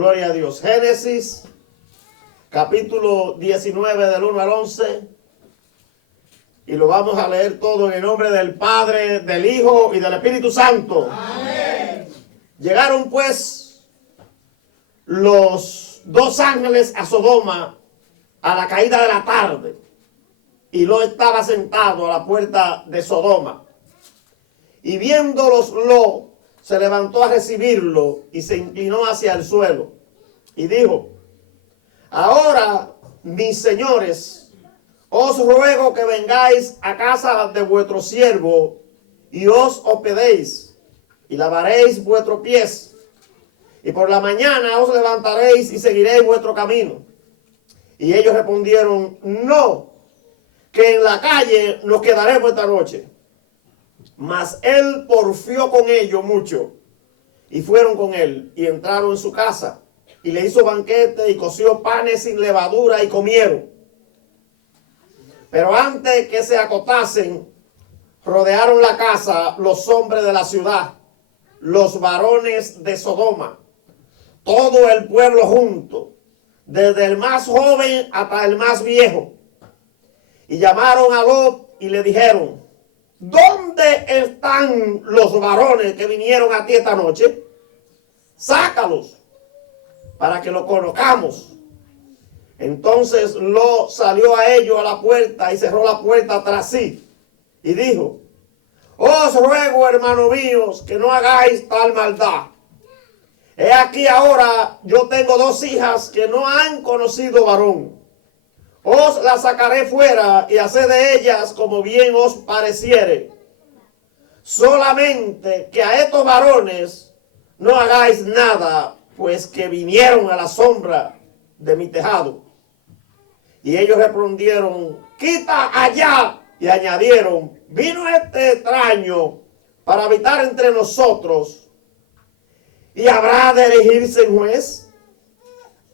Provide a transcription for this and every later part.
Gloria a Dios. Génesis, capítulo 19, del 1 al 11. Y lo vamos a leer todo en el nombre del Padre, del Hijo y del Espíritu Santo. Amén. Llegaron pues los dos ángeles a Sodoma a la caída de la tarde. Y Lot estaba sentado a la puerta de Sodoma. Y viéndolos Lot, se levantó a recibirlo y se inclinó hacia el suelo. Y dijo: ahora, mis señores, os ruego que vengáis a casa de vuestro siervo y os hospedéis y lavaréis vuestros pies. Y por la mañana os levantaréis y seguiréis vuestro camino. Y ellos respondieron: no, que en la calle nos quedaremos esta noche. Mas él porfió con ellos mucho, y fueron con él, y entraron en su casa, y le hizo banquete, y coció panes sin levadura, y comieron. Pero antes que se acostasen, rodearon la casa los hombres de la ciudad, los varones de Sodoma, todo el pueblo junto, desde el más joven hasta el más viejo. Y llamaron a Lot y le dijeron: ¿dónde están los varones que vinieron a ti esta noche? Sácalos para que los conozcamos. Entonces Lot salió a ellos a la puerta y cerró la puerta tras sí. Y dijo: os ruego, hermanos míos, que no hagáis tal maldad. He aquí ahora yo tengo dos hijas que no han conocido varón. Os las sacaré fuera y haced de ellas como bien os pareciere. Solamente que a estos varones no hagáis nada, pues que vinieron a la sombra de mi tejado. Y ellos respondieron: quita allá. Y añadieron: vino este extraño para habitar entre nosotros, y habrá de elegirse en juez.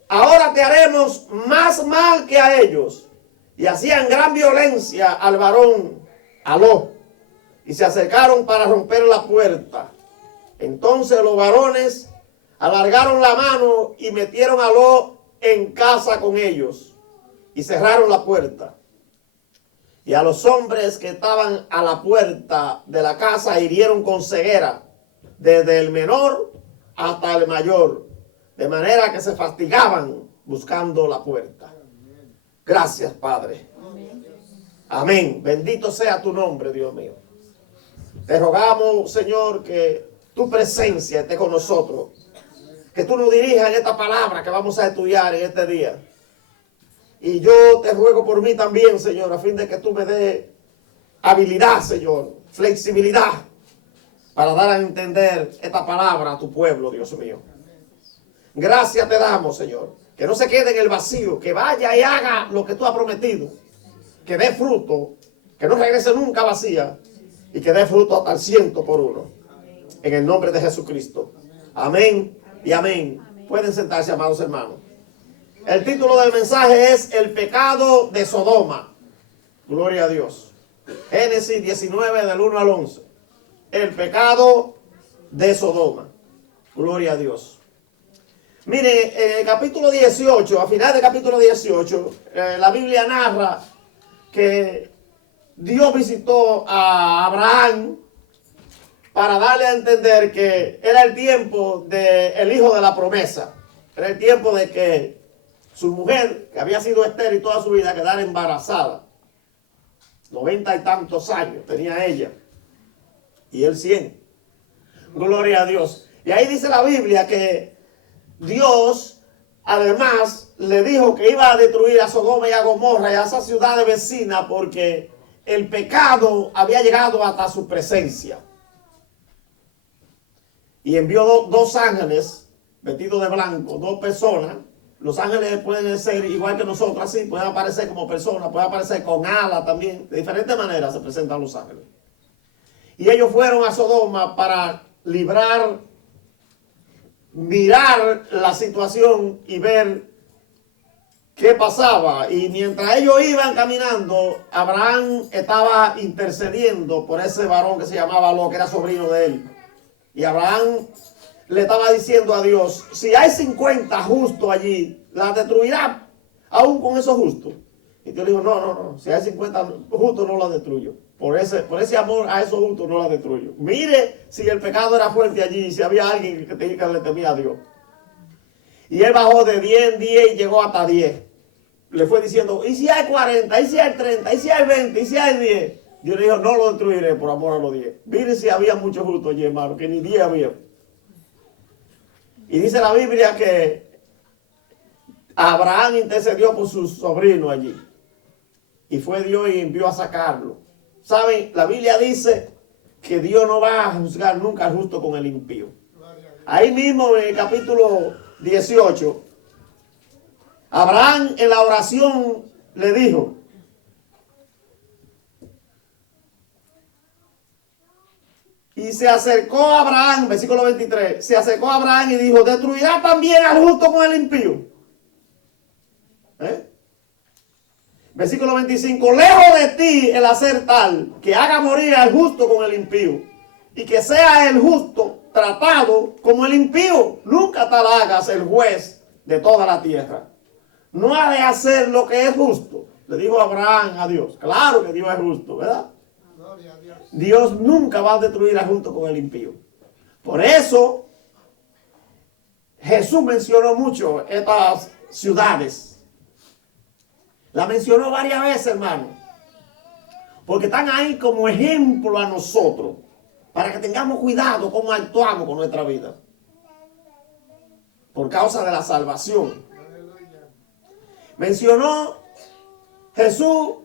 Ahora te haremos más mal que a ellos. Y hacían gran violencia al varón, a Lot, y se acercaron para romper la puerta. Entonces los varones alargaron la mano y metieron a Lot en casa con ellos, y cerraron la puerta. Y a los hombres que estaban a la puerta de la casa hirieron con ceguera, desde el menor hasta el mayor, de manera que se fatigaban buscando la puerta. Gracias, Padre. Amén. Bendito sea tu nombre, Dios mío. Te rogamos, Señor, que tu presencia esté con nosotros. Que tú nos dirijas en esta palabra que vamos a estudiar en este día. Y yo te ruego por mí también, Señor, a fin de que tú me des habilidad, Señor, flexibilidad, para dar a entender esta palabra a tu pueblo, Dios mío. Gracias te damos, Señor. Que no se quede en el vacío, que vaya y haga lo que tú has prometido. Que dé fruto, que no regrese nunca vacía, y que dé fruto hasta el 100%. En el nombre de Jesucristo. Amén y amén. Pueden sentarse, amados hermanos. El título del mensaje es El pecado de Sodoma. Gloria a Dios. Génesis 19, del 1 al 11. El pecado de Sodoma. Gloria a Dios. Mire, en el capítulo 18, a final del capítulo 18, la Biblia narra que Dios visitó a Abraham para darle a entender que era el tiempo del hijo de la promesa. Era el tiempo de que su mujer, que había sido estéril toda su vida, quedara embarazada. 90 y tantos años tenía ella. Y él 100. Gloria a Dios. Y ahí dice la Biblia que Dios, además, le dijo que iba a destruir a Sodoma y a Gomorra y a esas ciudades vecinas porque el pecado había llegado hasta su presencia. Y envió dos ángeles vestidos de blanco, dos personas. Los ángeles pueden ser igual que nosotros, así, pueden aparecer como personas, pueden aparecer con alas también. De diferentes maneras se presentan los ángeles. Y ellos fueron a Sodoma para mirar la situación y ver qué pasaba. Y mientras ellos iban caminando, Abraham estaba intercediendo por ese varón que se llamaba Lot, que era sobrino de él. Y Abraham le estaba diciendo a Dios, si hay 50 justos allí, ¿la destruirá aún con esos justos? Y Dios le dijo, no, si hay 50 justos no la destruyo. Por ese amor a esos justos no la destruyo. Mire si el pecado era fuerte allí, si había alguien que le temía a Dios. Y él bajó de 10 en 10 y llegó hasta 10. Le fue diciendo, ¿y si hay 40? ¿Y si hay 30? ¿Y si hay 20? ¿Y si hay 10? Dios le dijo, no lo destruiré por amor a los 10. Mire si había muchos justos allí, hermano, que ni 10 había. Y dice la Biblia que Abraham intercedió por su sobrino allí. Y fue Dios y envió a sacarlo. ¿Saben? La Biblia dice que Dios no va a juzgar nunca al justo con el impío. Ahí mismo en el capítulo 18, Abraham en la oración le dijo, y se acercó a Abraham, versículo 23, se acercó a Abraham y dijo, ¿destruirá también al justo con el impío? Versículo 25, lejos de ti el hacer tal, que haga morir al justo con el impío, y que sea el justo tratado como el impío. Nunca tal hagas el juez de toda la tierra. No ha de hacer lo que es justo. Le dijo Abraham a Dios. Claro que Dios es justo, ¿verdad? Dios nunca va a destruir al justo con el impío. Por eso Jesús mencionó mucho estas ciudades. La mencionó varias veces, hermano. Porque están ahí como ejemplo a nosotros. Para que tengamos cuidado cómo actuamos con nuestra vida. Por causa de la salvación. Mencionó Jesús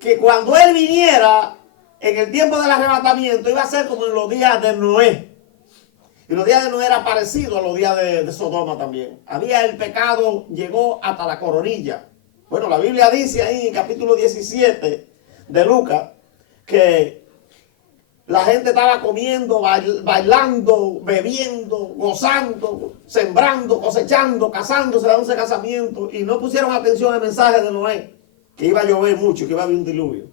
que cuando Él viniera en el tiempo del arrebatamiento iba a ser como en los días de Noé. Y los días de Noé era parecido a los días de Sodoma también. Había el pecado, llegó hasta la coronilla. Bueno, la Biblia dice ahí en capítulo 17 de Lucas que la gente estaba comiendo, bailando, bebiendo, gozando, sembrando, cosechando, casándose, dándose casamiento y no pusieron atención al mensaje de Noé, que iba a llover mucho, que iba a haber un diluvio.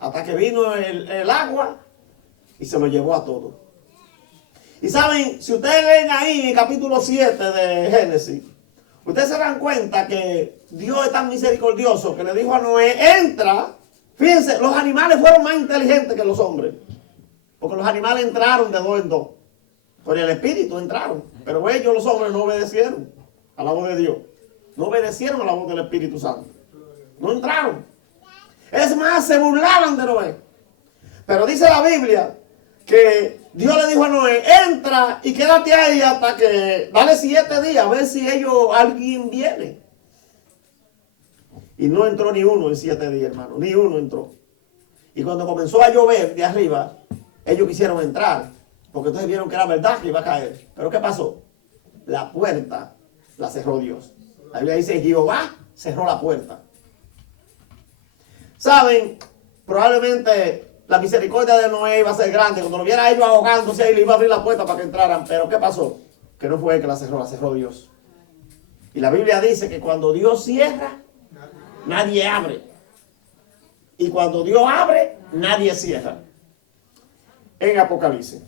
Hasta que vino el agua y se lo llevó a todos. Y saben, si ustedes ven ahí en el capítulo 7 de Génesis, ustedes se dan cuenta que Dios es tan misericordioso que le dijo a Noé, entra. Fíjense, los animales fueron más inteligentes que los hombres. Porque los animales entraron de dos en dos. Por el espíritu entraron. Pero ellos, los hombres, no obedecieron a la voz de Dios. No obedecieron a la voz del Espíritu Santo. No entraron. Es más, se burlaban de Noé. Pero dice la Biblia que Dios le dijo a Noé, entra y quédate ahí hasta que, dale 7 días, a ver si alguien viene. Y no entró ni uno en 7 días, hermano. Ni uno entró. Y cuando comenzó a llover de arriba, ellos quisieron entrar. Porque entonces vieron que era verdad que iba a caer. Pero ¿qué pasó? La puerta la cerró Dios. La Biblia dice, Jehová cerró la puerta. ¿Saben? Probablemente la misericordia de Noé iba a ser grande. Cuando lo viera a ellos ahogándose ahí, le iba a abrir la puerta para que entraran. Pero ¿qué pasó? Que no fue él que la cerró Dios. Y la Biblia dice que cuando Dios cierra, nadie abre. Y cuando Dios abre, nadie cierra. En Apocalipsis.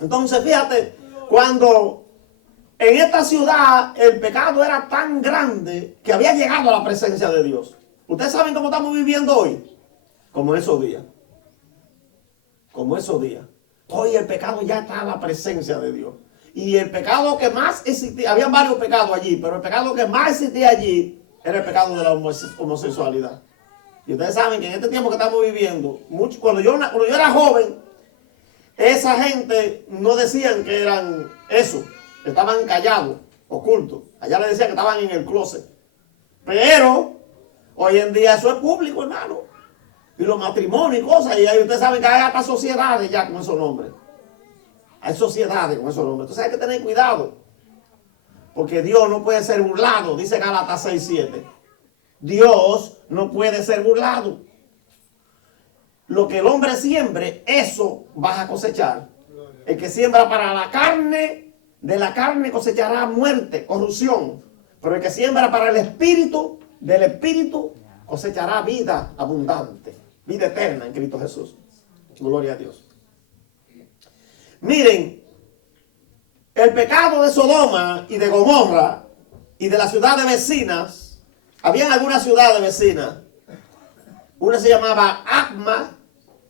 Entonces, fíjate, cuando en esta ciudad el pecado era tan grande que había llegado a la presencia de Dios. ¿Ustedes saben cómo estamos viviendo hoy? Como esos días. Como esos días. Hoy el pecado ya está a la presencia de Dios. Y el pecado que más existía, había varios pecados allí, pero el pecado que más existía allí era el pecado de la homosexualidad. Y ustedes saben que en este tiempo que estamos viviendo, cuando yo era joven, esa gente no decían que eran eso, estaban callados, ocultos. Allá le decían que estaban en el closet. Pero hoy en día eso es público, hermano. Y los matrimonios y cosas, y ahí ustedes saben que hay hasta sociedades ya con esos nombres. Hay sociedades con esos nombres. Entonces hay que tener cuidado. Porque Dios no puede ser burlado, dice Gálatas 6:7. Dios no puede ser burlado. Lo que el hombre siembre, eso vas a cosechar. El que siembra para la carne, de la carne cosechará muerte, corrupción. Pero el que siembra para el espíritu, del espíritu cosechará vida abundante, vida eterna en Cristo Jesús. Gloria a Dios. Miren, el pecado de Sodoma y de Gomorra y de las ciudades vecinas, habían algunas ciudades vecinas. Una se llamaba Acma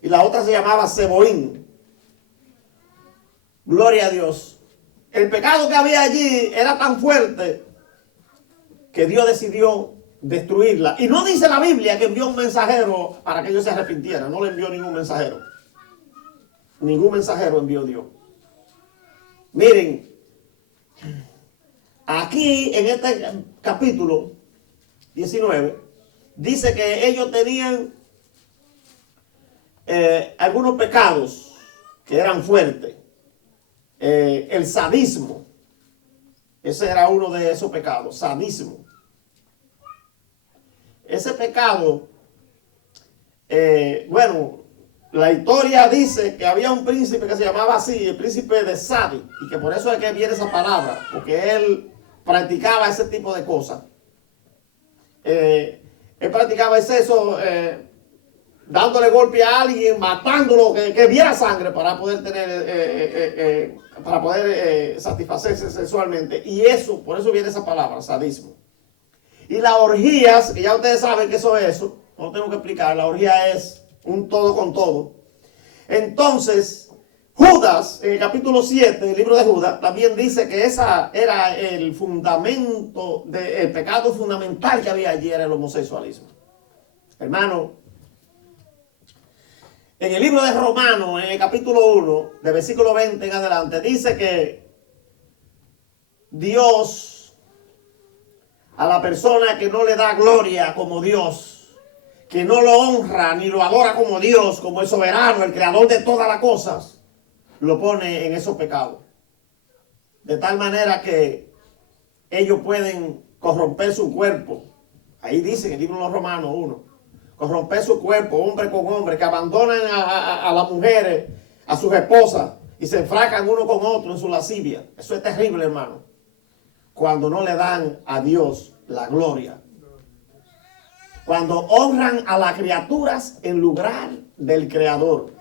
y la otra se llamaba Seboín. Gloria a Dios. El pecado que había allí era tan fuerte que Dios decidió destruirla. Y no dice la Biblia que envió un mensajero para que ellos se arrepintieran. No le envió ningún mensajero. Ningún mensajero envió Dios. Miren, aquí en este capítulo 19, dice que ellos tenían algunos pecados que eran fuertes. El sadismo. Ese era uno de esos pecados, sadismo. Ese pecado, bueno, la historia dice que había un príncipe que se llamaba así, el príncipe de Sadi, y que por eso es que viene esa palabra, porque él practicaba ese tipo de cosas. Él practicaba exceso, dándole golpe a alguien, matándolo, que viera sangre para poder tener, satisfacerse sexualmente. Y eso, por eso viene esa palabra, sadismo. Y las orgías, que ya ustedes saben que eso es eso, no tengo que explicar, la orgía es un todo con todo. Entonces, Judas, en el capítulo 7 del libro de Judas, también dice que esa era el fundamento, el pecado fundamental que había allí era el homosexualismo. Hermano, en el libro de Romanos, en el capítulo 1, de versículo 20 en adelante, dice que Dios, a la persona que no le da gloria como Dios, que no lo honra ni lo adora como Dios, como el soberano, el creador de todas las cosas, lo pone en esos pecados. De tal manera que ellos pueden corromper su cuerpo. Ahí dice en el libro de los Romanos 1, corromper su cuerpo, hombre con hombre, que abandonan a las mujeres, a sus esposas, y se enfracan uno con otro en su lascivia. Eso es terrible, hermano. Cuando no le dan a Dios la gloria. Cuando honran a las criaturas en lugar del Creador.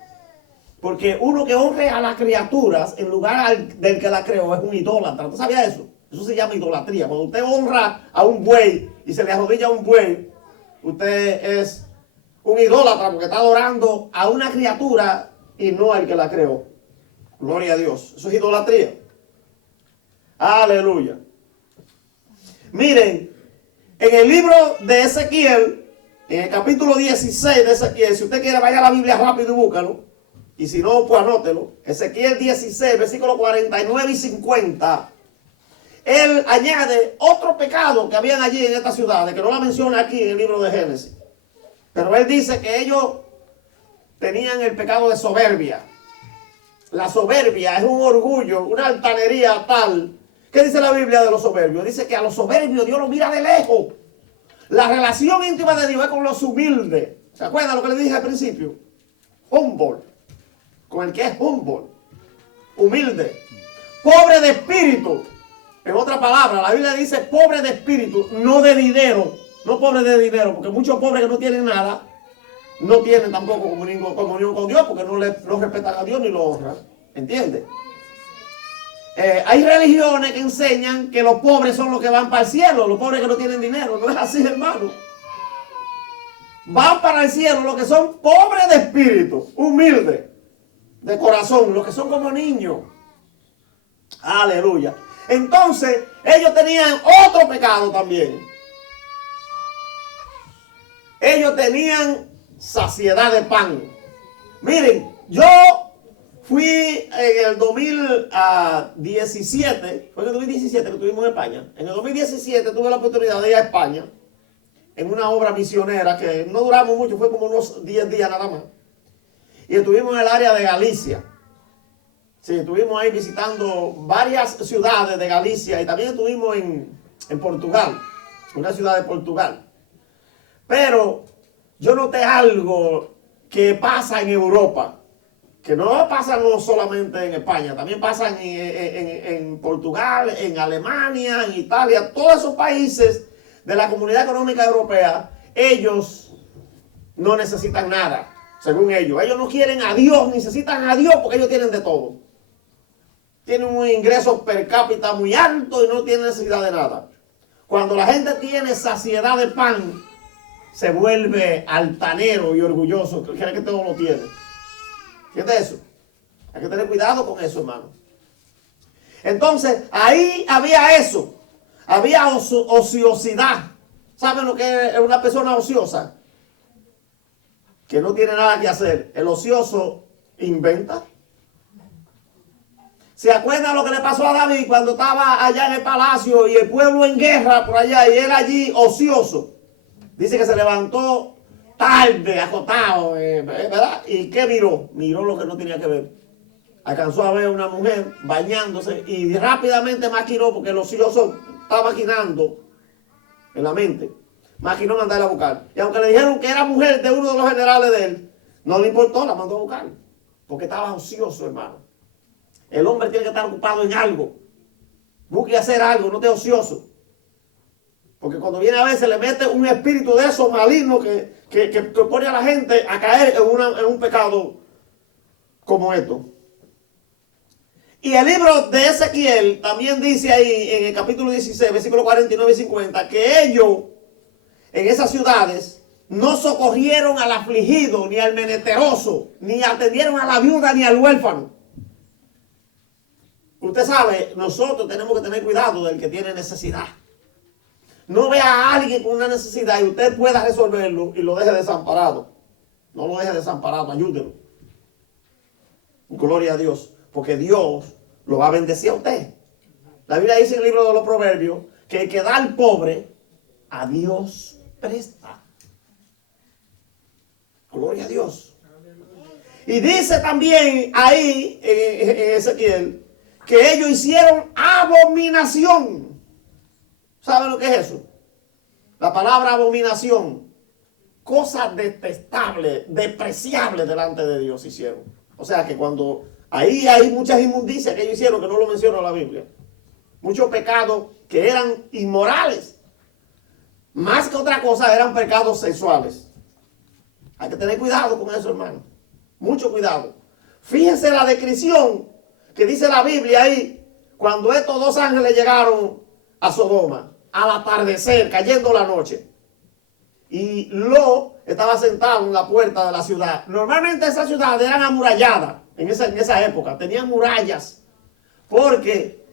Porque uno que honre a las criaturas en lugar del que la creó es un idólatra. ¿Usted sabía eso? Eso se llama idolatría. Cuando usted honra a un buey y se le arrodilla a un buey, usted es un idólatra porque está adorando a una criatura y no al que la creó. Gloria a Dios. Eso es idolatría. Aleluya. Miren, en el libro de Ezequiel, en el capítulo 16 de Ezequiel, si usted quiere vaya a la Biblia rápido y búscalo, y si no, pues anótelo. Ezequiel 16, versículos 49 y 50, él añade otro pecado que habían allí en esta ciudad, que no la menciona aquí en el libro de Génesis. Pero él dice que ellos tenían el pecado de soberbia. La soberbia es un orgullo, una altanería tal. ¿Qué dice la Biblia de los soberbios? Dice que a los soberbios Dios los mira de lejos. La relación íntima de Dios es con los humildes. ¿Se acuerdan lo que le dije al principio? Humble. Con el que es humble. Humilde. Pobre de espíritu. En otra palabra, la Biblia dice pobre de espíritu, no de dinero. No pobre de dinero, porque muchos pobres que no tienen nada, no tienen tampoco comunión con Dios, porque no respetan a Dios ni lo honran. ¿Entiendes? Hay religiones que enseñan que los pobres son los que van para el cielo, los pobres que no tienen dinero. No es así, hermano. Van para el cielo los que son pobres de espíritu, humildes, de corazón, los que son como niños. Aleluya. Entonces, ellos tenían otro pecado también. Ellos tenían saciedad de pan. Miren, yo fui en el 2017, fue en el 2017 que estuvimos en España. En el 2017 tuve la oportunidad de ir a España en una obra misionera que no duramos mucho, fue como unos 10 días nada más. Y estuvimos en el área de Galicia. Sí, estuvimos ahí visitando varias ciudades de Galicia y también estuvimos en Portugal, una ciudad de Portugal. Pero yo noté algo que pasa en Europa, que no pasa no solamente en España, también pasa en Portugal, en Alemania, en Italia, todos esos países de la Comunidad Económica Europea. Ellos no necesitan nada, según ellos. Ellos no quieren a Dios, necesitan a Dios porque ellos tienen de todo. tiene un ingreso per cápita muy alto y no tiene necesidad de nada. Cuando la gente tiene saciedad de pan, se vuelve altanero y orgulloso, que cree que todo lo tiene. ¿Entiendes eso? Hay que tener cuidado con eso, hermano. Entonces, ahí había eso. Había ociosidad. ¿Saben lo que es una persona ociosa? Que no tiene nada que hacer. El ocioso inventa. ¿Se acuerdan lo que le pasó a David cuando estaba allá en el palacio y el pueblo en guerra por allá y él allí ocioso? Dice que se levantó tarde, acotado, ¿verdad? ¿Y qué miró? Miró lo que no tenía que ver. Alcanzó a ver a una mujer bañándose y rápidamente maquinó, porque el ocioso está maquinando en la mente. Maquinó mandarla a buscar. Y aunque le dijeron que era mujer de uno de los generales de él, no le importó, la mandó a buscar. Porque estaba ocioso, hermano. El hombre tiene que estar ocupado en algo. Busque hacer algo, no esté ocioso. Porque cuando viene a ver se le mete un espíritu de esos malignos que pone a la gente a caer en un pecado como esto. Y el libro de Ezequiel también dice ahí en el capítulo 16, versículos 49 y 50, que ellos en esas ciudades no socorrieron al afligido, ni al menesteroso, ni atendieron a la viuda, ni al huérfano. Usted sabe, nosotros tenemos que tener cuidado del que tiene necesidad. No vea a alguien con una necesidad y usted pueda resolverlo y lo deje desamparado. No lo deje desamparado, ayúdelo. Gloria a Dios, porque Dios lo va a bendecir a usted. La Biblia dice en el libro de los Proverbios que el que da al pobre, a Dios presta. Gloria a Dios. Y dice también ahí en Ezequiel que ellos hicieron abominación. ¿Saben lo que es eso? La palabra abominación. Cosas detestables, despreciables delante de Dios hicieron. O sea que cuando ahí hay muchas inmundicias que ellos hicieron que no lo menciona la Biblia. Muchos pecados que eran inmorales. Más que otra cosa eran pecados sexuales. Hay que tener cuidado con eso, hermano. Mucho cuidado. Fíjense la descripción que dice la Biblia ahí. Cuando estos dos ángeles llegaron a Sodoma, al atardecer, cayendo la noche. Y Lot estaba sentado en la puerta de la ciudad. Normalmente esas ciudades eran amuralladas en esa época. Tenían murallas. Porque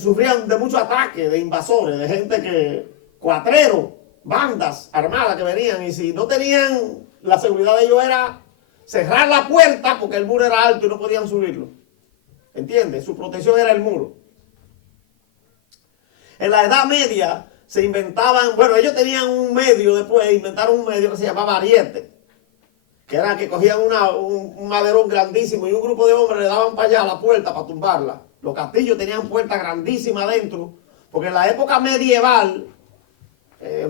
sufrían de mucho ataque de invasores, de gente que, cuatreros, bandas armadas que venían. Y si no tenían, la seguridad de ellos era cerrar la puerta porque el muro era alto y no podían subirlo. ¿Entiendes? Su protección era el muro. En la Edad Media se inventaban, bueno, ellos tenían un medio después, inventaron un medio que se llamaba ariete, que era que cogían un maderón grandísimo y un grupo de hombres le daban para allá a la puerta para tumbarla. Los castillos tenían puertas grandísimas adentro, porque en la época medieval,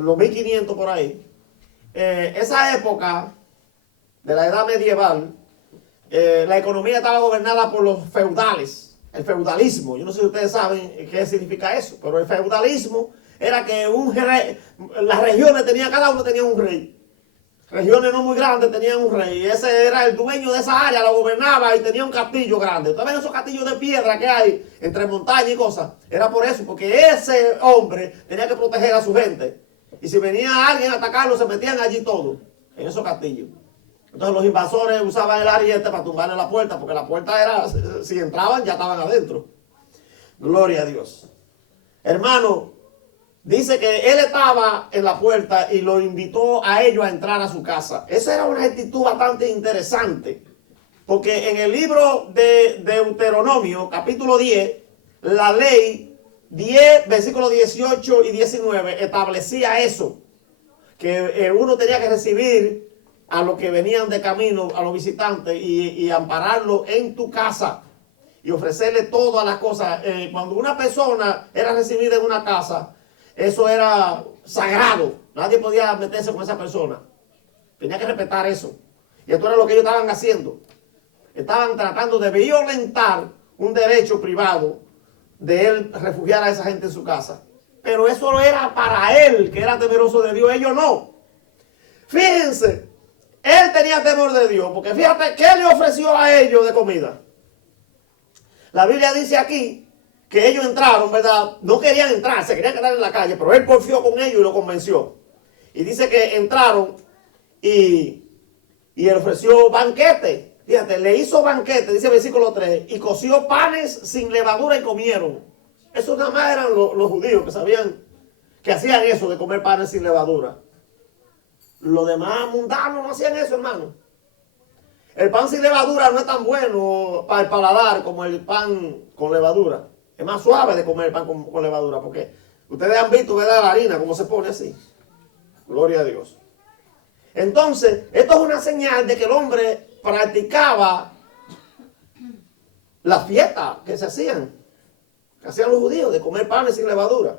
los 1500 por ahí, esa época de la edad medieval, la economía estaba gobernada por los feudales, el feudalismo. Yo no sé si ustedes saben qué significa eso, pero el feudalismo era que las regiones tenían, cada uno tenía un rey. Regiones no muy grandes tenían un rey, y ese era el dueño de esa área, la gobernaba y tenía un castillo grande. Ustedes ven esos castillos de piedra que hay entre montañas y cosas. Era por eso, porque ese hombre tenía que proteger a su gente. Y si venía alguien a atacarlo, se metían allí todos, en esos castillos. Entonces los invasores usaban el ariete para tumbarle la puerta, porque la puerta era, si entraban ya estaban adentro. Gloria a Dios. Hermano, dice que él estaba en la puerta y lo invitó a ellos a entrar a su casa. Esa era una actitud bastante interesante, porque en el libro de Deuteronomio, capítulo 10, la ley 10, versículos 18 y 19 establecía eso, que uno tenía que recibir a los que venían de camino, a los visitantes, y ampararlos en tu casa y ofrecerle todas las cosas. Cuando una persona era recibida en una casa, eso era sagrado. Nadie podía meterse con esa persona. Tenía que respetar eso. Y esto era lo que ellos estaban haciendo. Estaban tratando de violentar un derecho privado de él refugiar a esa gente en su casa. Pero eso era para él, que era temeroso de Dios. Ellos no. Fíjense, él tenía temor de Dios, porque fíjate, ¿qué le ofreció a ellos de comida? La Biblia dice aquí que ellos entraron, ¿verdad? No querían entrar, se querían quedar en la calle, pero él porfió con ellos y lo convenció. Y dice que entraron y le ofreció banquete. Fíjate, le hizo banquete, dice el versículo 3, y coció panes sin levadura y comieron. Eso nada más eran los judíos que sabían que hacían eso de comer panes sin levadura. Los demás mundanos no hacían eso, hermano. El pan sin levadura no es tan bueno para el paladar como el pan con levadura. Es más suave de comer el pan con levadura, porque ustedes han visto, ¿verdad?, la harina, cómo se pone así. Gloria a Dios. Entonces, esto es una señal de que el hombre practicaba las fiestas que hacían los judíos, de comer panes sin levadura.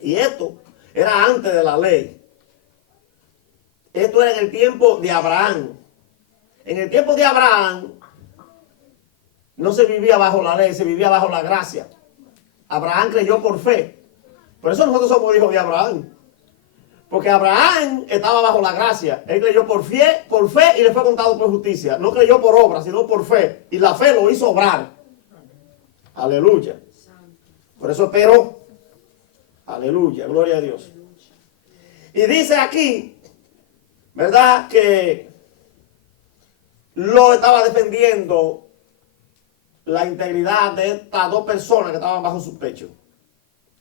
Y esto era antes de la ley. Esto era en el tiempo de Abraham. En el tiempo de Abraham no se vivía bajo la ley, se vivía bajo la gracia. Abraham creyó por fe. Por eso nosotros somos hijos de Abraham. Porque Abraham estaba bajo la gracia. Él creyó por fe y le fue contado por justicia. No creyó por obra, sino por fe. Y la fe lo hizo obrar. Aleluya. Por eso esperó. Aleluya, gloria a Dios. Y dice aquí, ¿verdad?, que Lot estaba defendiendo la integridad de estas dos personas que estaban bajo su pecho.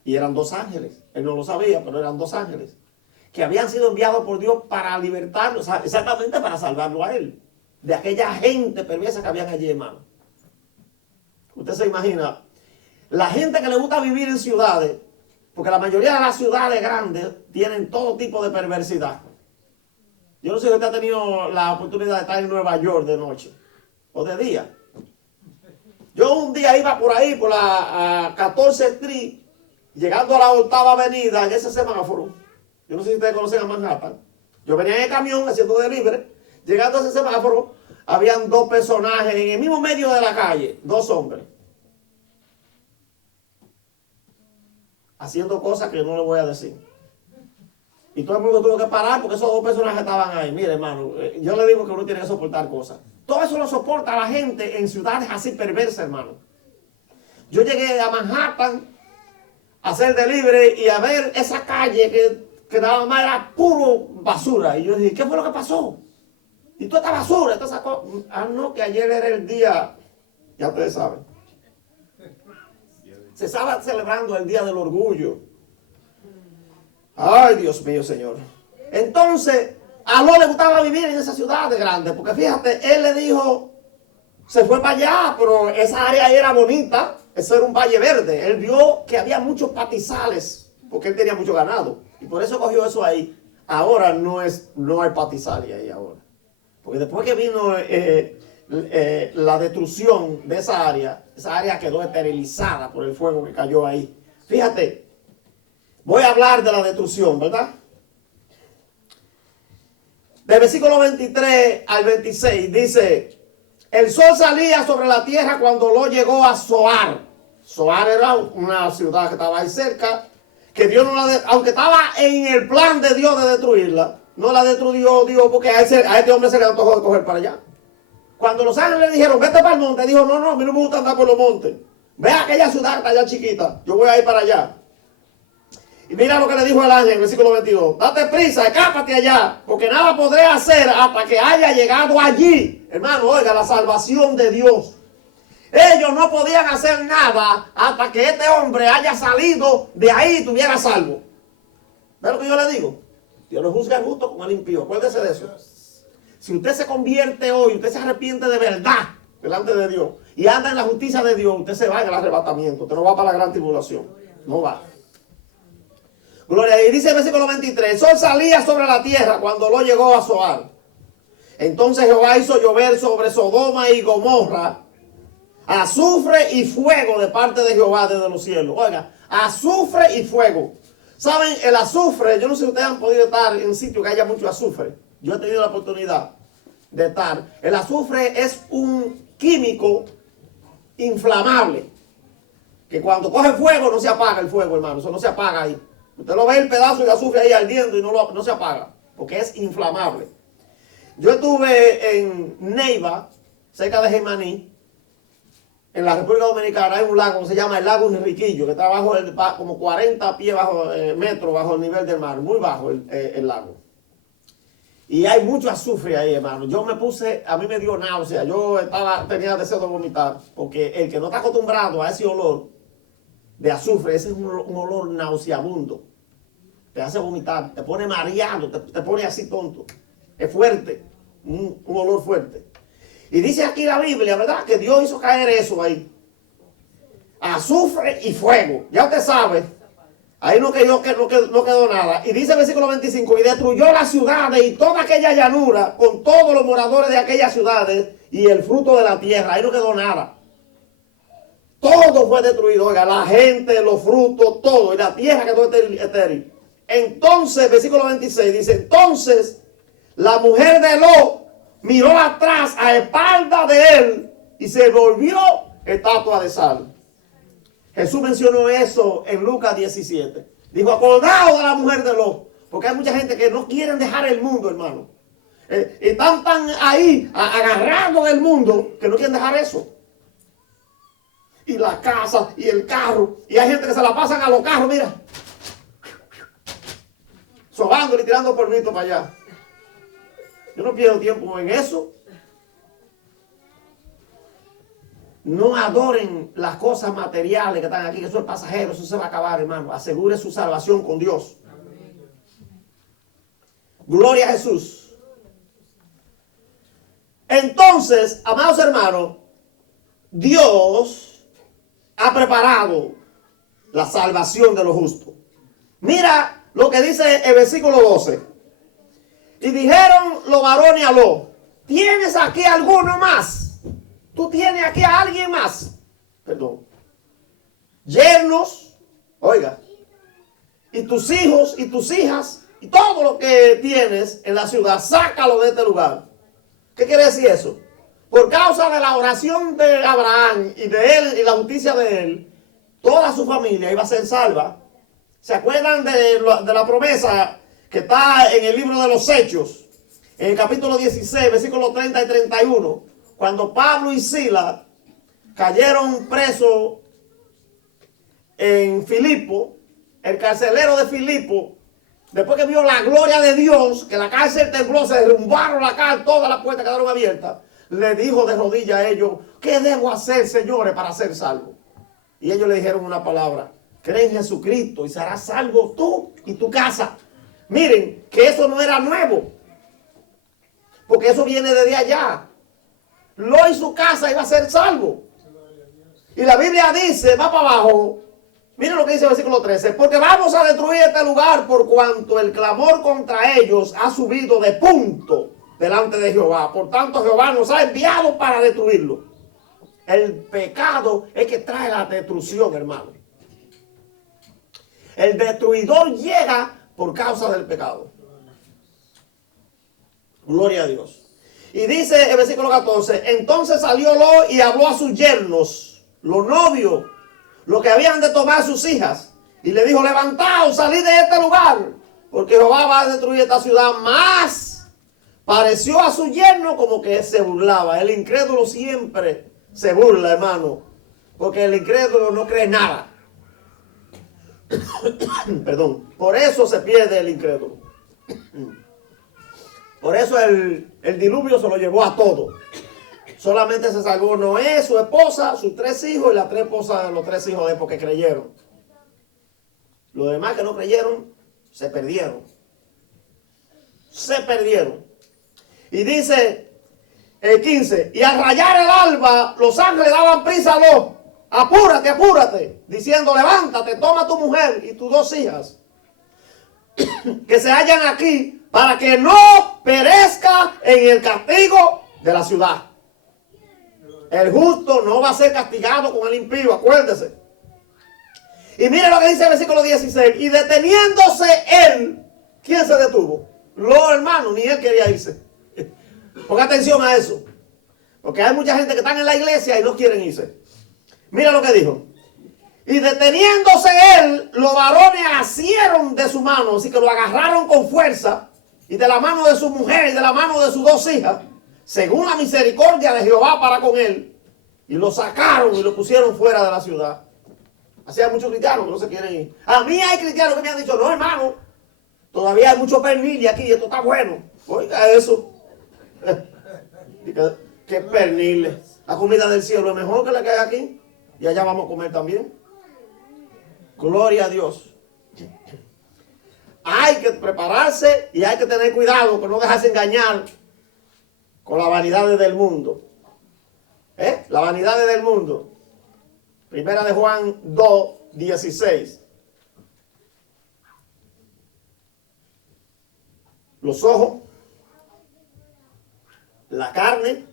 Y eran dos ángeles. Él no lo sabía, pero eran dos ángeles que habían sido enviados por Dios para libertarlo, o sea, exactamente para salvarlo a él, de aquella gente perversa que habían allí, hermano. Usted se imagina, la gente que le gusta vivir en ciudades, porque la mayoría de las ciudades grandes tienen todo tipo de perversidad. Yo no sé si usted ha tenido la oportunidad de estar en Nueva York de noche o de día. Yo un día iba por ahí, por la 14 Street, llegando a la 8ª Avenida, en ese semáforo. Yo no sé si ustedes conocen a Manhattan. Yo venía en el camión haciendo delivery. Llegando a ese semáforo, habían dos personajes en el mismo medio de la calle, dos hombres, haciendo cosas que no le voy a decir. Y todo el mundo tuvo que parar porque esos dos personajes estaban ahí. Mire, hermano, yo le digo que uno tiene que soportar cosas. Todo eso lo soporta la gente en ciudades así perversas, hermano. Yo llegué a Manhattan a hacer delivery y a ver esa calle que nada más era puro basura. Y yo dije, ¿qué fue lo que pasó? Y toda esta basura, toda esa cosa. Ah, no, que ayer era el día, ya ustedes saben. Se estaba celebrando el Día del Orgullo. Ay, Dios mío, Señor. Entonces, a Lot le gustaba vivir en esa ciudad de grande, porque fíjate, él le dijo, se fue para allá, pero esa área ahí era bonita, eso era un valle verde. Él vio que había muchos pastizales, porque él tenía mucho ganado, y por eso cogió eso ahí. Ahora no hay pastizales ahí ahora, porque después que vino la destrucción de esa área quedó esterilizada por el fuego que cayó ahí. Fíjate, voy a hablar de la destrucción, ¿verdad? Del versículo 23 al 26 dice, el sol salía sobre la tierra cuando Lot llegó a Zoar. Zoar era una ciudad que estaba ahí cerca, que Dios no la, aunque estaba en el plan de Dios de destruirla, no la destruyó Dios porque a este hombre se le antojó de coger para allá. Cuando los ángeles le dijeron, vete para el monte, dijo, no, a mí no me gusta andar por los montes. Ve a aquella ciudad que está allá chiquita, yo voy a ir para allá. Y mira lo que le dijo el ángel en el versículo 22. Date prisa, escápate allá, porque nada podré hacer hasta que haya llegado allí. Hermano, oiga, la salvación de Dios. Ellos no podían hacer nada hasta que este hombre haya salido de ahí y estuviera salvo. ¿Ve lo que yo le digo? Dios lo juzga justo como el impío. Acuérdese de eso. Si usted se convierte hoy, usted se arrepiente de verdad delante de Dios y anda en la justicia de Dios, usted se va en el arrebatamiento. Usted no va para la gran tribulación. No va. Gloria. Y dice el versículo 23, el sol salía sobre la tierra cuando Lot llegó a Zoar. Entonces Jehová hizo llover sobre Sodoma y Gomorra azufre y fuego de parte de Jehová desde los cielos. Oiga, azufre y fuego. ¿Saben? El azufre, yo no sé si ustedes han podido estar en un sitio que haya mucho azufre. Yo he tenido la oportunidad de estar. El azufre es un químico inflamable que cuando coge fuego no se apaga el fuego, hermano. Eso no se apaga ahí. Usted lo ve el pedazo de azufre ahí ardiendo y no se apaga, porque es inflamable. Yo estuve en Neiva, cerca de Gemaní, en la República Dominicana hay un lago que se llama el lago Enriquillo, que está como 40 pies metros bajo el nivel del mar, muy bajo el lago. Y hay mucho azufre ahí, hermano. Yo me puse, a mí me dio náusea, tenía deseo de vomitar, porque el que no está acostumbrado a ese olor de azufre, ese es un olor nauseabundo. Te hace vomitar, te pone mareado, te pone así tonto. Es fuerte, un olor fuerte. Y dice aquí la Biblia, ¿verdad? Que Dios hizo caer eso ahí. Azufre y fuego. Ya usted sabe. Ahí no quedó nada. Y dice el versículo 25, y destruyó las ciudades y toda aquella llanura con todos los moradores de aquellas ciudades y el fruto de la tierra. Ahí no quedó nada. Todo fue destruido. Oiga, la gente, los frutos, todo. Y la tierra quedó estéril. Entonces, versículo 26 dice, entonces la mujer de Lot miró atrás a espalda de él y se volvió estatua de sal. Jesús mencionó eso en Lucas 17. Dijo, acordado de la mujer de Lot. Porque hay mucha gente que no quieren dejar el mundo, hermano. Están tan ahí, agarrados del mundo, que no quieren dejar eso. Y la casa, y el carro. Y hay gente que se la pasan a los carros, mira. Sobándole y tirando polvito para allá. Yo no pierdo tiempo en eso. No adoren las cosas materiales que están aquí, que eso es pasajero, eso se va a acabar, hermano. Asegure su salvación con Dios. Gloria a Jesús. Entonces, amados hermanos, Dios ha preparado la salvación de los justos. Mira lo que dice el versículo 12. Y dijeron los varones a Lot, ¿tienes aquí alguno más? ¿Tú tienes aquí a alguien más? Perdón. Yernos, oiga, y tus hijos y tus hijas, y todo lo que tienes en la ciudad, sácalo de este lugar. ¿Qué quiere decir eso? Por causa de la oración de Abraham y de él y la justicia de él, toda su familia iba a ser salva. ¿Se acuerdan de la promesa que está en el libro de los Hechos? En el capítulo 16, versículos 30 y 31. Cuando Pablo y Silas cayeron presos en Filipo, el carcelero de Filipo, después que vio la gloria de Dios, que la cárcel tembló, se derrumbaron la cárcel, todas las puertas quedaron abiertas, le dijo de rodillas a ellos, ¿qué debo hacer, señores, para ser salvo? Y ellos le dijeron una palabra, cree en Jesucristo y serás salvo tú y tu casa. Miren, que eso no era nuevo, porque eso viene desde allá. Lot y su casa iba a ser salvo. Y la Biblia dice, va para abajo, miren lo que dice el versículo 13, porque vamos a destruir este lugar por cuanto el clamor contra ellos ha subido de punto delante de Jehová. Por tanto, Jehová nos ha enviado para destruirlo. El pecado es que trae la destrucción, hermano. El destruidor llega por causa del pecado. Gloria a Dios. Y dice el versículo 14, entonces salió Lot y habló a sus yernos, los novios, los que habían de tomar sus hijas, y le dijo, levantaos, salid de este lugar, porque Jehová va a destruir esta ciudad. Más pareció a su yerno como que se burlaba. El incrédulo siempre se burla, hermano, porque el incrédulo no cree nada. Perdón, por eso se pierde el incrédulo. Por eso el diluvio se lo llevó a todo. Solamente se salvó Noé, su esposa, sus 3 hijos y las 3 esposas de los 3 hijos de él, porque creyeron. Los demás que no creyeron, se perdieron. Se perdieron. Y dice el 15, y al rayar el alba, los ángeles daban prisa a Lot. Apúrate, apúrate, diciendo, levántate, toma tu mujer y tus 2 hijas, que se hallan aquí, para que no perezca en el castigo de la ciudad. El justo no va a ser castigado con el impío, acuérdese. Y mire lo que dice el versículo 16. Y deteniéndose él, ¿quién se detuvo? Los hermanos, ni él quería irse. Ponga atención a eso. Porque hay mucha gente que está en la iglesia y no quieren irse. Mira lo que dijo. Y deteniéndose él, los varones asieron de su mano, así que lo agarraron con fuerza, y de la mano de su mujer y de la mano de sus 2 hijas, según la misericordia de Jehová para con él. Y lo sacaron y lo pusieron fuera de la ciudad. Así hay muchos cristianos que no se quieren ir. A mí hay cristianos que me han dicho, no hermano, todavía hay mucho pernil aquí y esto está bueno. Oiga eso. ¿Qué pernil? La comida del cielo es mejor que la que hay aquí. Y allá vamos a comer también. Gloria a Dios. Hay que prepararse y hay que tener cuidado con no dejarse engañar con las vanidades del mundo. Las vanidades del mundo. Primera de Juan 2, 16. Los ojos, la carne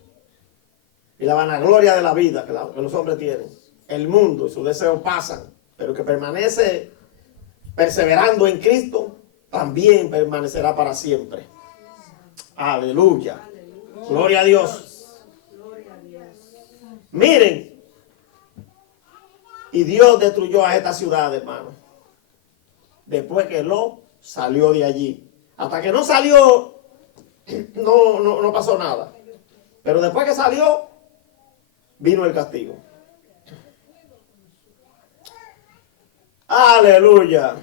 y la vanagloria de la vida que los hombres tienen. El mundo y sus deseos pasan, pero que permanece perseverando en Cristo, también permanecerá para siempre. Aleluya. Gloria a Dios. Miren, y Dios destruyó a esta ciudad, hermano. Después que Lot salió de allí. Hasta que no salió, no pasó nada. Pero después que salió, vino el castigo. Aleluya.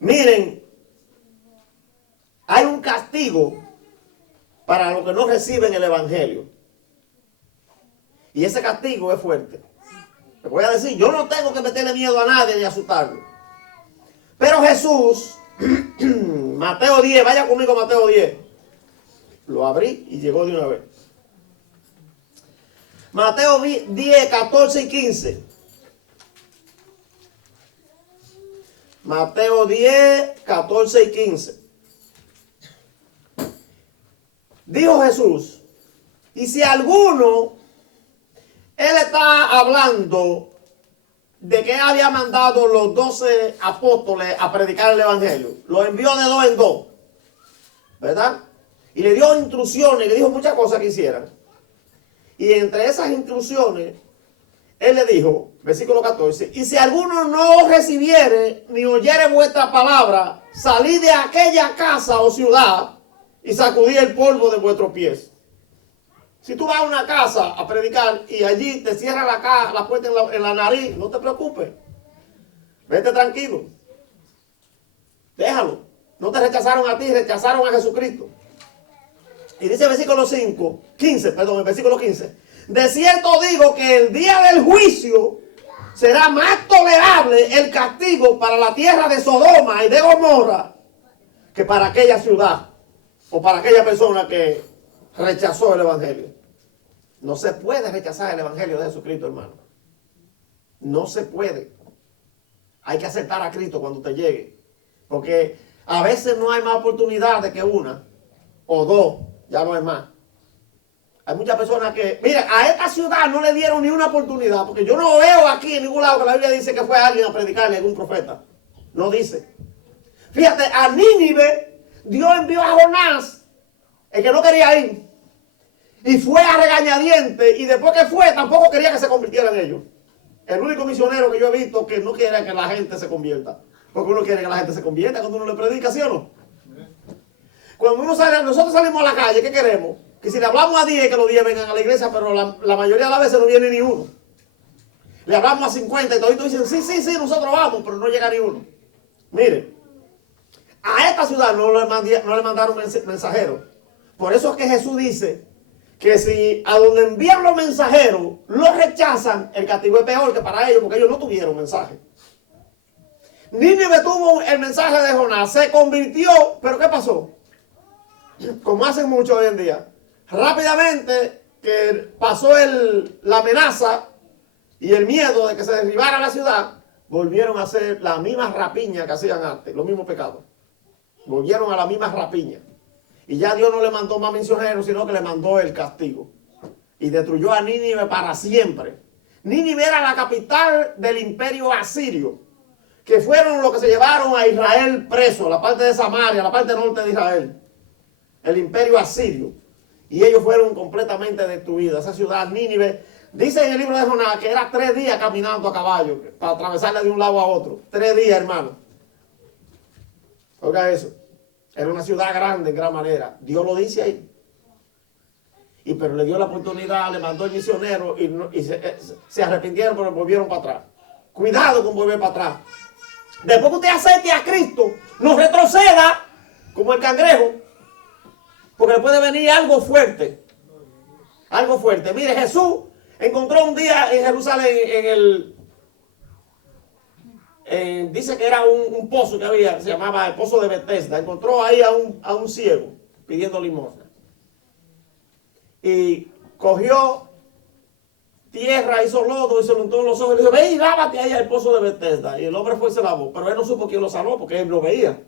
Miren, hay un castigo para los que no reciben el evangelio. Y ese castigo es fuerte. Les voy a decir, yo no tengo que meterle miedo a nadie ni asustarlo. Pero Jesús, Mateo 10, vaya conmigo a Mateo 10. Lo abrí y llegó de una vez. Mateo 10, 14 y 15. Mateo 10, 14 y 15. Dijo Jesús, y si alguno, él está hablando de que había mandado los 12 apóstoles a predicar el evangelio. Los envió de 2 en 2, ¿verdad? Y le dio instrucciones, le dijo muchas cosas que hicieran. Y entre esas instrucciones, él le dijo, versículo 14, y si alguno no recibiere ni oyere vuestra palabra, salid de aquella casa o ciudad y sacudid el polvo de vuestros pies. Si tú vas a una casa a predicar y allí te cierra la puerta en la nariz, no te preocupes. Vete tranquilo. Déjalo. No te rechazaron a ti, rechazaron a Jesucristo. Y dice el versículo 15. El versículo 15. De cierto digo que el día del juicio será más tolerable el castigo para la tierra de Sodoma y de Gomorra que para aquella ciudad o para aquella persona que rechazó el evangelio. No se puede rechazar el evangelio de Jesucristo, hermano. No se puede. Hay que aceptar a Cristo cuando te llegue. Porque a veces no hay más oportunidades que una o dos, ya no hay más. Hay muchas personas que, mira, a esta ciudad no le dieron ni una oportunidad, porque yo no veo aquí en ningún lado que la Biblia dice que fue alguien a predicarle a algún profeta. No dice. Fíjate, a Nínive Dios envió a Jonás, el que no quería ir, y fue a regañadientes, y después que fue tampoco quería que se convirtieran ellos. El único misionero que yo he visto que no quiere que la gente se convierta, porque uno quiere que la gente se convierta cuando uno le predica, ¿sí o no? Cuando uno sale, nosotros salimos a la calle, ¿qué queremos? Que si le hablamos a 10, que los 10 vengan a la iglesia, pero la mayoría de las veces no viene ni uno. Le hablamos a 50 y todos dicen, sí, nosotros vamos, pero no llega ni uno. Mire, a esta ciudad no le mandaron mensajeros. Por eso es que Jesús dice que si a donde envían los mensajeros los rechazan, el castigo es peor que para ellos, porque ellos no tuvieron mensaje. Nínive tuvo el mensaje de Jonás, se convirtió, pero ¿qué pasó? Como hacen mucho hoy en día. Rápidamente que pasó la amenaza y el miedo de que se derribara la ciudad, volvieron a hacer la misma rapiña que hacían antes, los mismos pecados. Volvieron a la misma rapiña. Y ya Dios no le mandó más misioneros, sino que le mandó el castigo. Y destruyó a Nínive para siempre. Nínive era la capital del imperio asirio, que fueron los que se llevaron a Israel preso, la parte de Samaria, la parte norte de Israel. El imperio asirio. Y ellos fueron completamente destruidos. Esa ciudad, Nínive, dice en el libro de Jonás que era 3 días caminando a caballo para atravesarle de un lado a otro. 3 días, hermano. Oiga eso. Era una ciudad grande en gran manera. Dios lo dice ahí. pero le dio la oportunidad, le mandó el misionero y se arrepintieron, pero volvieron para atrás. Cuidado con volver para atrás. Después que usted acepte a Cristo, no retroceda como el cangrejo, porque le puede venir algo fuerte. Algo fuerte. Mire, Jesús encontró un día en Jerusalén, dice que era un pozo que había, se llamaba el pozo de Betesda. Encontró ahí a un ciego pidiendo limosna. Y cogió tierra, hizo lodo y se lo untó en los ojos y le dijo, ve y lávate ahí al pozo de Betesda. Y el hombre fue y se lavó, pero él no supo quién lo salvó porque él lo veía.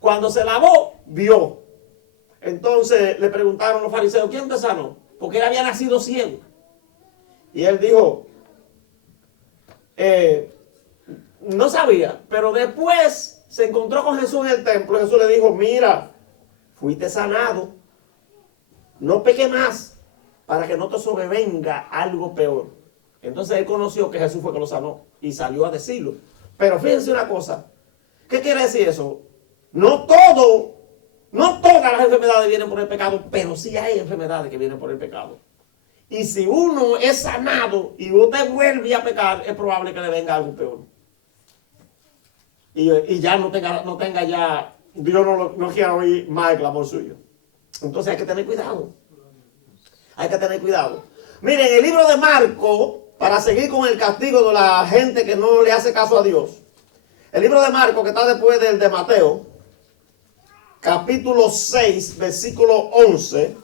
Cuando se lavó, vio. Entonces le preguntaron los fariseos, ¿quién te sanó? Porque él había nacido ciego. Y él dijo, no sabía, pero después se encontró con Jesús en el templo. Jesús le dijo, mira, fuiste sanado, no peque más para que no te sobrevenga algo peor. Entonces él conoció que Jesús fue que lo sanó y salió a decirlo. Pero fíjense una cosa, ¿qué quiere decir eso? No todas las enfermedades vienen por el pecado, pero sí hay enfermedades que vienen por el pecado. Y si uno es sanado y usted vuelve a pecar, es probable que le venga algo peor. Y ya no tenga ya, Dios no quiera oír más el clamor suyo. Entonces hay que tener cuidado. Hay que tener cuidado. Miren, el libro de Marcos, para seguir con el castigo de la gente que no le hace caso a Dios. El libro de Marcos, que está después del de Mateo, capítulo 6, versículo 11.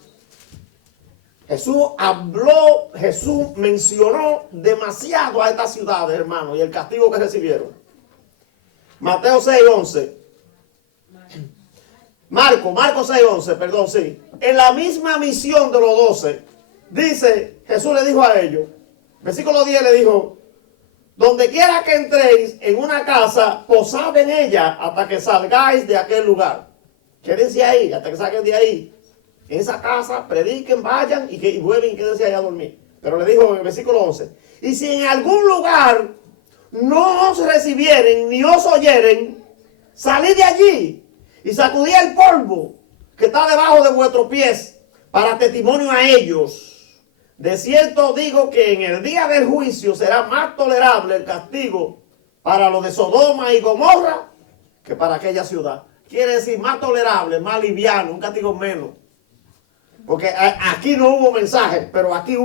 Jesús mencionó demasiado a estas ciudades, hermano, y el castigo que recibieron. Mateo 6, 11. Marcos 6, 11, perdón, sí. En la misma misión de los 12, dice, Jesús le dijo a ellos, versículo 10 le dijo, donde quiera que entréis en una casa, posad en ella hasta que salgáis de aquel lugar. Quédense ahí, hasta que salgan de ahí. En esa casa, prediquen, vayan y vuelven y quédense allá a dormir. Pero le dijo en el versículo 11, y si en algún lugar no os recibieren ni os oyeren, salid de allí y sacudid el polvo que está debajo de vuestros pies para testimonio a ellos. De cierto digo que en el día del juicio será más tolerable el castigo para los de Sodoma y Gomorra que para aquella ciudad. Quiere decir más tolerable, más liviano, un castigo menos. Porque aquí no hubo mensaje, pero aquí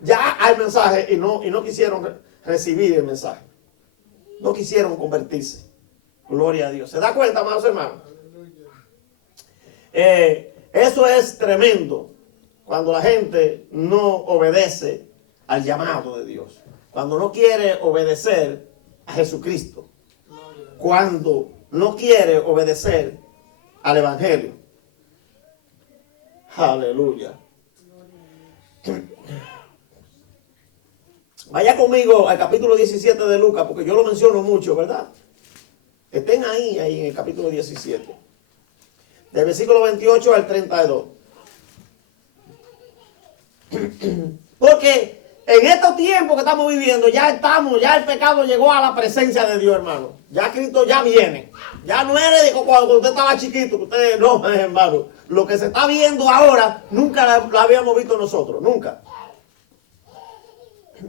ya hay mensaje y no quisieron recibir el mensaje. No quisieron convertirse. Gloria a Dios. ¿Se da cuenta, amados hermanos? Eso es tremendo. Cuando la gente no obedece al llamado de Dios. Cuando no quiere obedecer a Jesucristo. Cuando no quiere obedecer al Evangelio. Aleluya. Vaya conmigo al capítulo 17 de Lucas, porque yo lo menciono mucho, ¿verdad? Estén ahí en el capítulo 17. Del versículo 28 al 32. Porque en estos tiempos que estamos viviendo, ya el pecado llegó a la presencia de Dios, hermano. Ya Cristo ya viene. Ya no es de cuando usted estaba chiquito, que usted no, hermano. Lo que se está viendo ahora, nunca lo habíamos visto nosotros, nunca.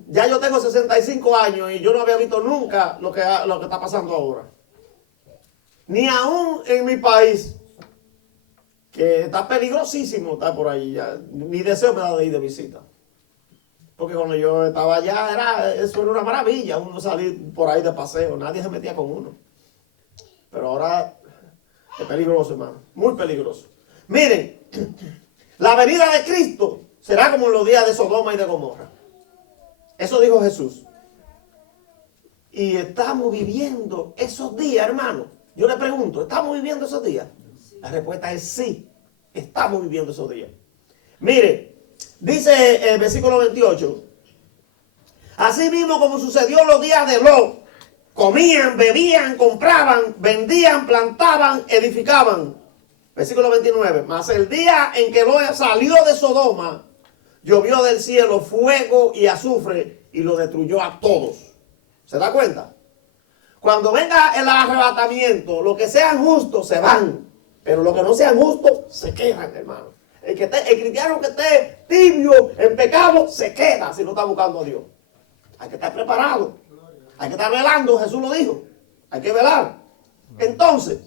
Ya yo tengo 65 años y yo no había visto nunca lo que está pasando ahora. Ni aún en mi país, que está peligrosísimo estar por ahí. Ya, ni deseo me da de ir de visita. Porque cuando yo estaba allá, eso era una maravilla, uno salir por ahí de paseo, nadie se metía con uno. Pero ahora es peligroso, hermano, muy peligroso. Miren, la venida de Cristo será como en los días de Sodoma y de Gomorra. Eso dijo Jesús. Y estamos viviendo esos días, hermano. Yo le pregunto, ¿estamos viviendo esos días? La respuesta es sí, estamos viviendo esos días. Mire, dice el versículo 28. Así mismo como sucedió en los días de Lot, comían, bebían, compraban, vendían, plantaban, edificaban. Versículo 29. Mas el día en que Lot salió de Sodoma, llovió del cielo fuego y azufre y lo destruyó a todos. ¿Se da cuenta? Cuando venga el arrebatamiento, los que sean justos se van, pero los que no sean justos se quedan, hermano. El cristiano que esté tibio en pecado se queda si no está buscando a Dios. Hay que estar preparado. Hay que estar velando, Jesús lo dijo. Hay que velar. Entonces,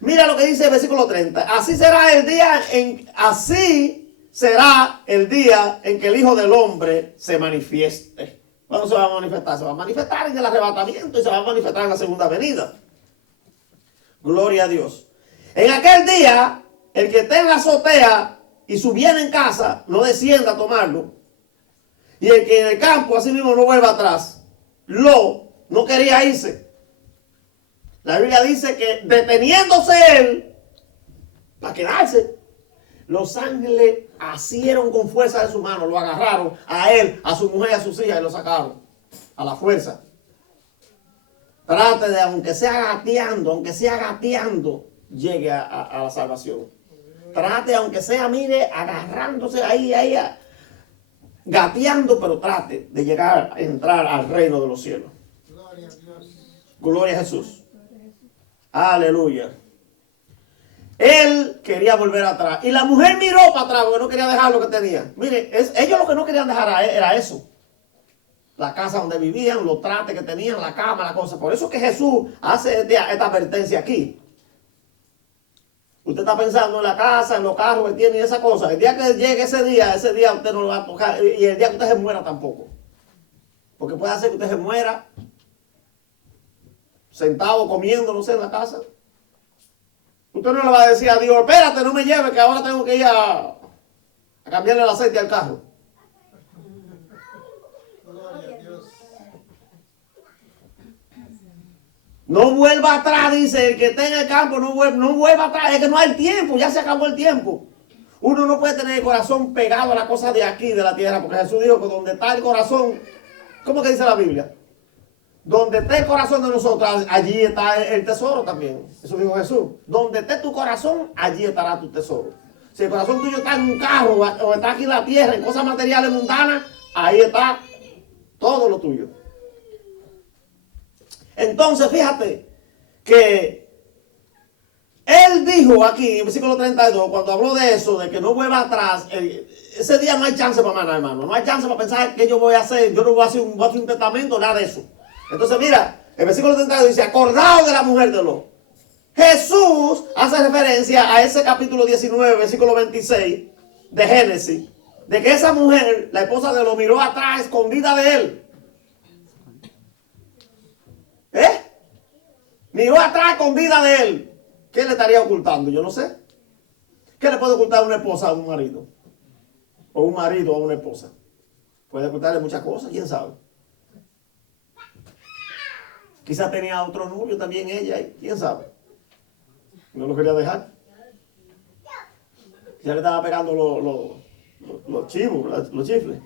mira lo que dice el versículo 30. Así será el día en que el Hijo del Hombre se manifieste. ¿Cuándo se va a manifestar? Se va a manifestar en el arrebatamiento y se va a manifestar en la segunda venida. Gloria a Dios. En aquel día, el que esté en la azotea y su bien en casa, no descienda a tomarlo. Y el que en el campo, así mismo, no vuelva atrás. No quería irse. La Biblia dice que deteniéndose él, para quedarse, los ángeles asieron con fuerza de su mano, lo agarraron a él, a su mujer y a sus hijas y lo sacaron a la fuerza. Trate de, aunque sea gateando, llegue a la salvación. Trate, aunque sea, mire, agarrándose ahí, gateando, pero trate de llegar a entrar al reino de los cielos. Gloria a Dios. Gloria a Jesús. Aleluya. Él quería volver atrás. Y la mujer miró para atrás porque no quería dejar lo que tenía. Mire, ellos lo que no querían dejar era eso. La casa donde vivían, los trates que tenían, la cama, la cosa. Por eso que Jesús hace esta advertencia aquí. Usted está pensando en la casa, en los carros que tiene y esa cosa. El día que llegue ese día usted no lo va a tocar. Y el día que usted se muera tampoco. Porque puede hacer que usted se muera sentado comiendo, no sé, en la casa. Usted no le va a decir a Dios, espérate, no me lleve, que ahora tengo que ir a cambiarle el aceite al carro. No vuelva atrás, dice, el que esté en el campo, no vuelva atrás, es que no hay tiempo, ya se acabó el tiempo. Uno no puede tener el corazón pegado a las cosas de aquí, de la tierra, porque Jesús dijo que donde está el corazón, ¿cómo que dice la Biblia? Donde esté el corazón de nosotros, allí está el tesoro también. Eso dijo Jesús. Donde esté tu corazón, allí estará tu tesoro. Si el corazón tuyo está en un carro o está aquí en la tierra, en cosas materiales mundanas, ahí está todo lo tuyo. Entonces, fíjate que él dijo aquí, en el versículo 32, cuando habló de eso, de que no vuelva atrás, ese día no hay chance para manar, hermano. No hay chance para pensar que yo voy a hacer, yo no voy a hacer un testamento, nada de eso. Entonces, mira, el versículo 32 dice, acordado de la mujer de Lot. Jesús hace referencia a ese capítulo 19, versículo 26 de Génesis, de que esa mujer, la esposa de Lot, miró atrás, escondida de él. Miró atrás, escondida de él. ¿Qué le estaría ocultando? Yo no sé. ¿Qué le puede ocultar una esposa a un marido? O un marido a una esposa. Puede ocultarle muchas cosas, quién sabe. Quizás tenía otro novio también ella, quién sabe. No lo quería dejar. Ya le estaba pegando los chivos, los chifles.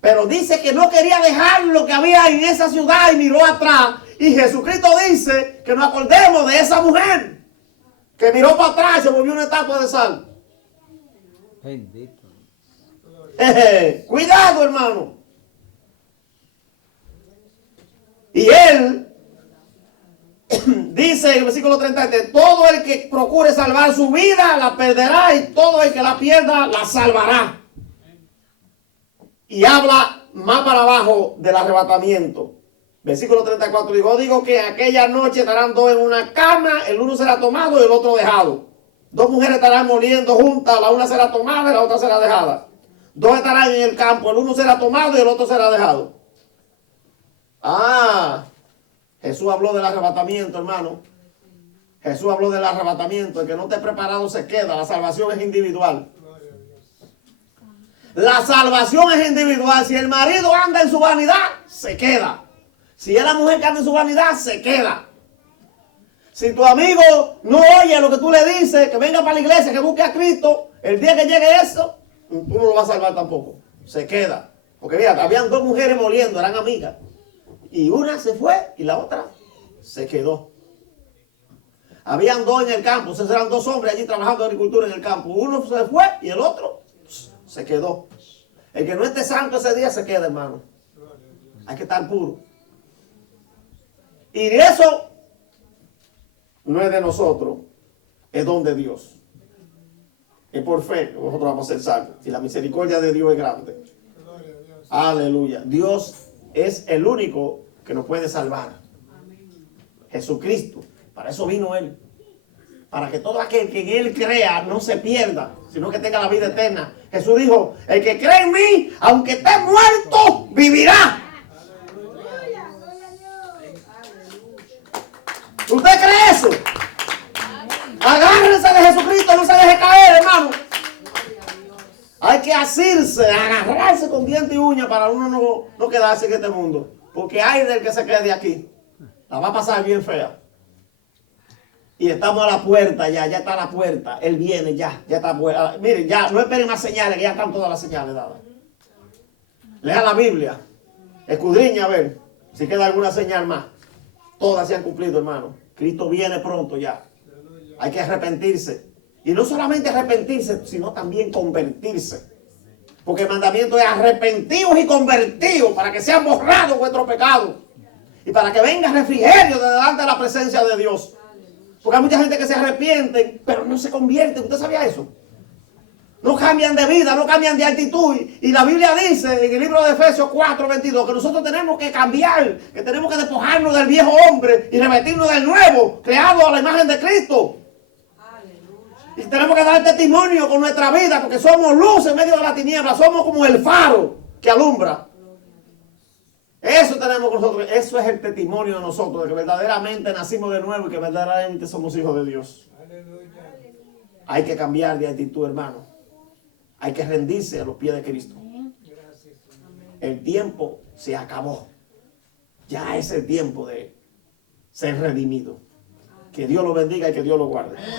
Pero dice que no quería dejar lo que había en esa ciudad y miró atrás. Y Jesucristo dice que nos acordemos de esa mujer que miró para atrás y se volvió una estatua de sal. Bendito. Cuidado, hermano. Y él dice en el versículo 33, todo el que procure salvar su vida la perderá y todo el que la pierda la salvará. Y habla más para abajo del arrebatamiento. Versículo 34, digo que aquella noche estarán dos en una cama, el uno será tomado y el otro dejado. Dos mujeres estarán moliendo juntas, la una será tomada y la otra será dejada. Dos estarán en el campo, el uno será tomado y el otro será dejado. Jesús habló del arrebatamiento, hermano. Jesús habló del arrebatamiento. El que no esté preparado se queda. La salvación es individual. La salvación es individual. Si el marido anda en su vanidad, se queda. Si es la mujer que anda en su vanidad, se queda. Si tu amigo no oye lo que tú le dices, que venga para la iglesia, que busque a Cristo, el día que llegue eso, tú no lo vas a salvar tampoco. Se queda. Porque mira, habían dos mujeres moliendo, eran amigas. Y una se fue y la otra se quedó. Habían dos en el campo, esos eran dos hombres allí trabajando en agricultura en el campo. Uno se fue y el otro se quedó. El que no esté santo ese día se queda, hermano. Hay que estar puro. Y eso no es de nosotros, es don de Dios. Es por fe que nosotros vamos a ser salvos. Y la misericordia de Dios es grande. Aleluya. Dios es el único que nos puede salvar. Jesucristo. Para eso vino Él. Para que todo aquel que en Él crea no se pierda, sino que tenga la vida eterna. Jesús dijo, el que cree en mí, aunque esté muerto, vivirá. ¿Usted cree eso? Agárrese de Jesucristo, no se deje caer, hermano. Hay que asirse, agarrarse con diente y uña para uno no quedarse en este mundo. Porque hay del que se quede aquí. La va a pasar bien fea. Y estamos a la puerta ya está a la puerta. Él viene ya está. Miren, ya no esperen más señales, que ya están todas las señales dadas. Lea la Biblia. Escudriña a ver si queda alguna señal más. Todas se han cumplido, hermano. Cristo viene pronto ya. Hay que arrepentirse. Y no solamente arrepentirse, sino también convertirse. Porque el mandamiento es arrepentidos y convertidos para que sean borrados vuestros pecados. Y para que venga refrigerio de delante de la presencia de Dios. Porque hay mucha gente que se arrepiente, pero no se convierte. ¿Usted sabía eso? No cambian de vida, no cambian de actitud. Y la Biblia dice en el libro de Efesios 4:22 que nosotros tenemos que cambiar, que tenemos que despojarnos del viejo hombre y revestirnos del nuevo, creado a la imagen de Cristo. Y tenemos que dar testimonio con nuestra vida, porque somos luz en medio de la tiniebla, somos como el faro que alumbra. Eso tenemos con nosotros, eso es el testimonio de nosotros, de que verdaderamente nacimos de nuevo y que verdaderamente somos hijos de Dios. Hay que cambiar de actitud, hermano. Hay que rendirse a los pies de Cristo. El tiempo se acabó. Ya es el tiempo de ser redimido. Que Dios lo bendiga y que Dios lo guarde.